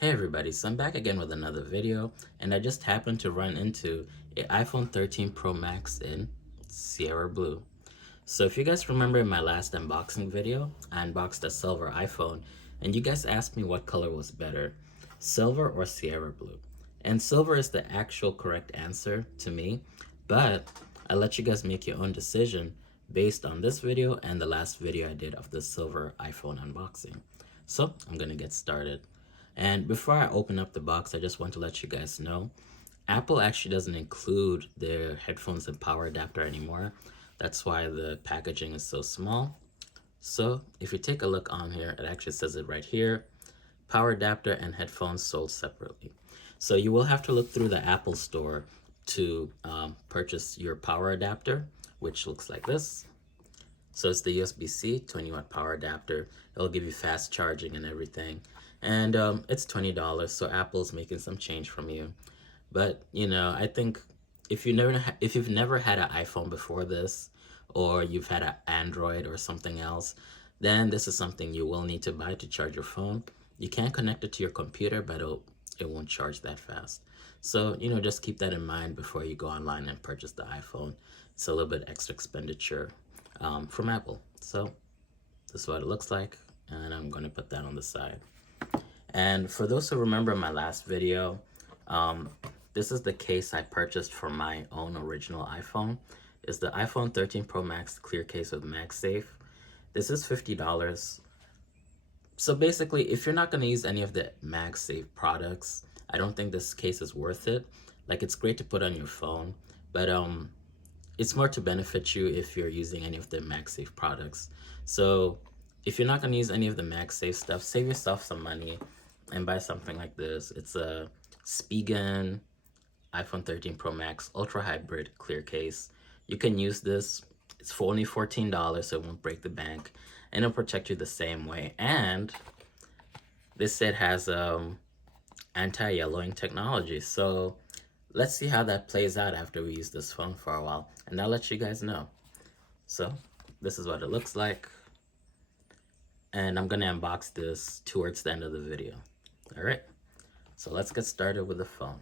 Hey everybody, so I'm back again with another video, and I just happened to run into an iPhone 13 Pro Max in Sierra Blue. So if you guys remember in my last unboxing video, I unboxed a silver iPhone, and you guys asked me what color was better, silver or Sierra Blue. And silver is the actual correct answer to me, but I let you guys make your own decision based on this video and the last video I did of the silver iPhone unboxing. So I'm gonna get started. And before I open up the box, I just want to let you guys know Apple actually doesn't include their headphones and power adapter anymore. That's why the packaging is so small. So if you take a look on here, it actually says it right here. Power adapter and headphones sold separately. So you will have to look through the Apple store to purchase your power adapter, which looks like this. So it's the USB-C 20-watt power adapter. It'll give you fast charging and everything. And it's $20, so Apple's making some change from you. But I think if you've never had an iPhone before this, or you've had an Android or something else, then this is something you will need to buy to charge your phone. You can connect it to your computer, but it won't charge that fast. So just keep that in mind before you go online and purchase the iPhone. It's a little bit extra expenditure from Apple. So this is what it looks like, and I'm going to put that on the side. And for those who remember my last video, this is the case I purchased for my own original iPhone. It's the iPhone 13 Pro Max clear case with MagSafe. This is $50. So basically, if you're not going to use any of the MagSafe products, I don't think this case is worth it. Like, it's great to put on your phone, but it's more to benefit you if you're using any of the MagSafe products. So if you're not going to use any of the MagSafe stuff, save yourself some money and buy something like this. It's a Spigen iPhone 13 Pro Max Ultra Hybrid clear case. You can use this. It's for only $14, so it won't break the bank, and it'll protect you the same way. And this set has anti-yellowing technology. So let's see how that plays out after we use this phone for a while, and I'll let you guys know. So this is what it looks like, and I'm gonna unbox this towards the end of the video. All right, so let's get started with the phone.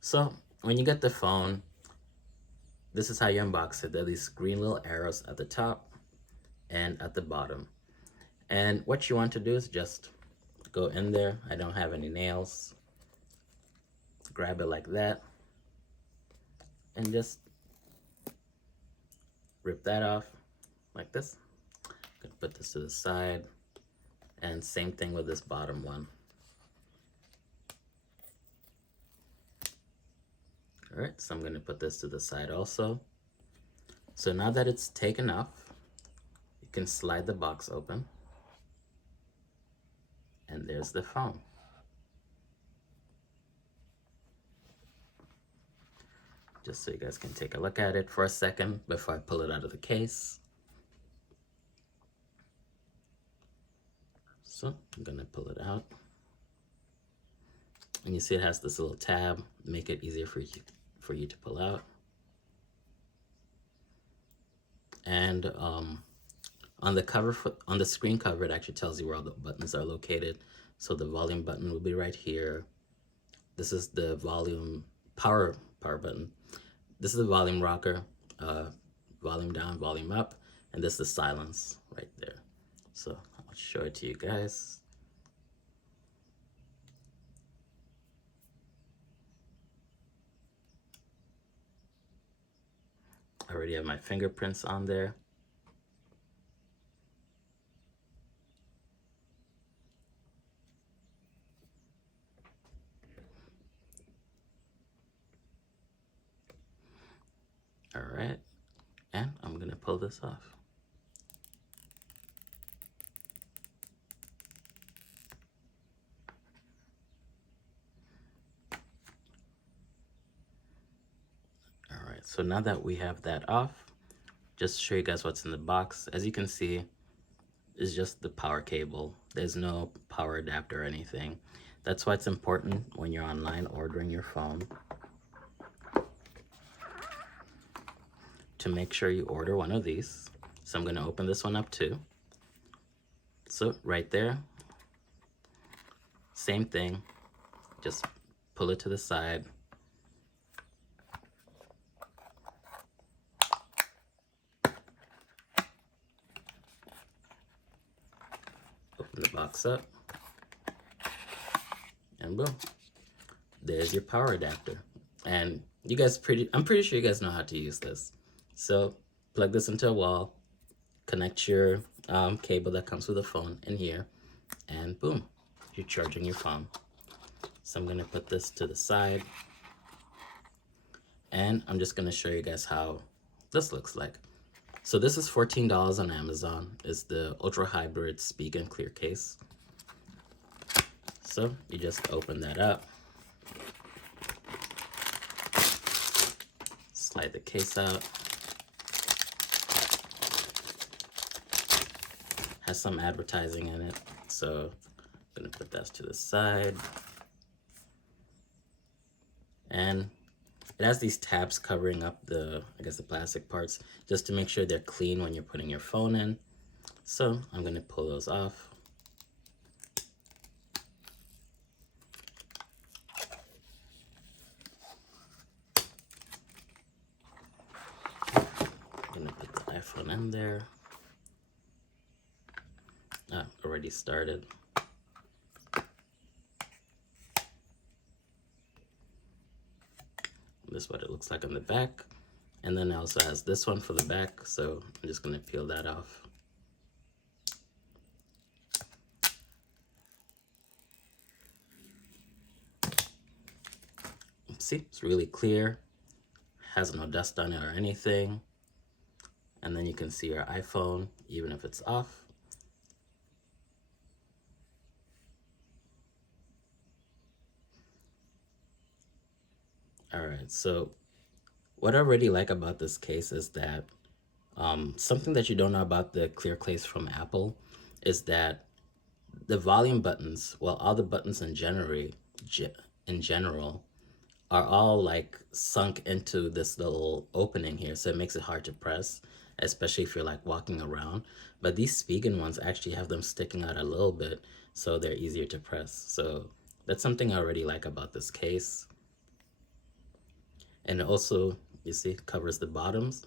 So when you get the phone, this is how you unbox it. There are these green little arrows at the top and at the bottom. And what you want to do is just go in there. I don't have any nails. Grab it like that and just rip that off like this. Gonna put this to the side, and same thing with this bottom one. All right, so I'm gonna put this to the side also. So now that it's taken off, you can slide the box open, and there's the phone. Just so you guys can take a look at it for a second before I pull it out of the case. So I'm gonna pull it out. And you see it has this little tab, make it easier for you to pull out. And on the cover, on the screen cover, it actually tells you where all the buttons are located. So the volume button will be right here. This is the volume power button. This is the volume rocker, volume down, volume up, and this is the silence right there. So I'll show it to you guys. I already have my fingerprints on there. All right, and I'm gonna pull this off. All right, so now that we have that off, just to show you guys what's in the box. As you can see, it's just the power cable. There's no power adapter or anything. That's why it's important when you're online ordering your phone to make sure you order one of these. So I'm gonna open this one up too. So right there, Same thing, just pull it to the side. Open the box up, and boom, there's your power adapter. And you guys I'm pretty sure you guys know how to use this. So plug this into a wall, connect your cable that comes with the phone in here, and boom, you're charging your phone. So I'm gonna put this to the side, and I'm just gonna show you guys how this looks like. So this is $14 on Amazon. It's the Ultra Hybrid Speak and Clear case. So you just open that up, slide the case out. Has some advertising in it, so I'm gonna put that to the side. And it has these tabs covering up the plastic parts, just to make sure they're clean when you're putting your phone in. So I'm gonna pull those off. I'm gonna put the iPhone in there. Already started. This is what it looks like on the back. And then it also has this one for the back, so I'm just gonna peel that off. See, it's really clear, has no dust on it or anything. And then you can see your iPhone, even if it's off. All right, so what I really like about this case is that something that you don't know about the clear case from Apple is that the volume buttons, well, all the buttons in general are all like sunk into this little opening here, so it makes it hard to press, especially if you're like walking around. But these Spigen ones actually have them sticking out a little bit, so they're easier to press. So that's something I already like about this case. And it also, you see, covers the bottoms,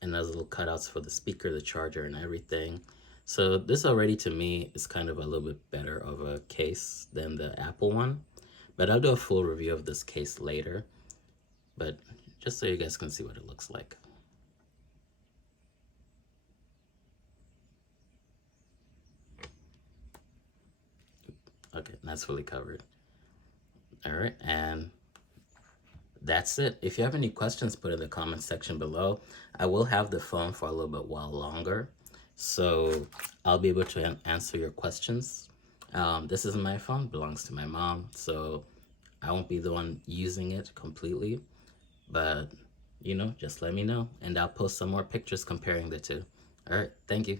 and has little cutouts for the speaker, the charger, and everything. So this already, to me, is kind of a little bit better of a case than the Apple one. But I'll do a full review of this case later. But just so you guys can see what it looks like. Okay, that's fully covered. All right, and that's it. If you have any questions, put in the comment section below. I will have the phone for a little bit while longer, so I'll be able to answer your questions. This isn't my phone, belongs to my mom, so I won't be the one using it completely, but you know, just let me know, and I'll post some more pictures comparing the two. All right, thank you.